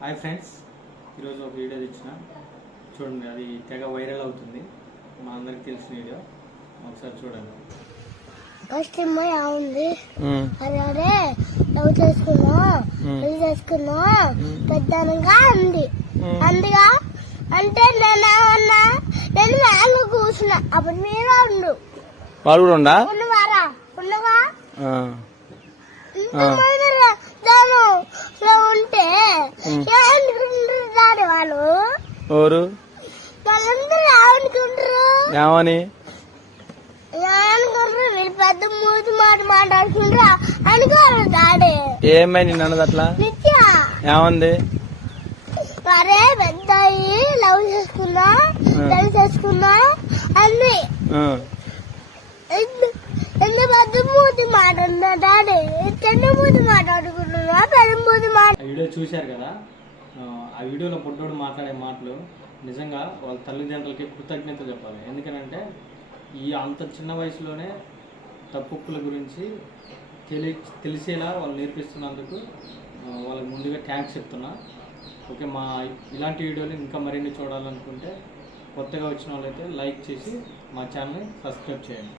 Hi friends ఈరోజు ఒక video తెచ్చిన. చూడండి అది తెగ వైరల్ అవుతుంది. మా అందరికి తెలిసిన వీడియో. ఒకసారి చూడండి. ఫస్ట్ అమ్మాయి ఉంది. అదే అదే లవ్ చేసుకున్నా పెళ్ళి చేసుకున్నా పెద్దనగా ఉంది అందుగా? అంటే నేను ఏమన్నా నేను మేలు కూర్చున్నా. అప్పుడు మీరు ఉండు. వాడు కూడా ఉండా? ఉన్నవారా? ఉన్నవా? వాళ్ళు? ఎవరు ఏమని? పెద్ద మూతి మాట అనుకోరు ఏమై నిన్ను అన్నది అట్లా ఏమంది? అరే పెద్ద లవ్ చేసుకున్నా ఆ. ఎందు- పెద్ద మూతి మాట ఉందా డాడీ మూతి పెద్ద మూతి మాట ఆ వీడియో చూశారు కదా? ఆ, వీడియోలో బుడ్డోడు మాట్లాడే మాటలు నిజంగా వాళ్ళ తల్లిదండ్రులకి కృతజ్ఞత చెప్పాలి. ఎందుకనంటే ఈ అంత చిన్న వయసులోనే తప్పుల గురించి తెలి తెలిసేలా వాళ్ళు నేర్పిస్తున్నందుకు వాళ్ళకి ముందుగా థ్యాంక్స్ చెప్తున్నా. ఓకే మా ఇలాంటి వీడియోలు ఇంకా మరిన్ని చూడాలనుకుంటే కొత్తగా వచ్చిన వాళ్ళైతే లైక్ చేసి మా ఛానల్ని సబ్స్క్రైబ్ చేయండి.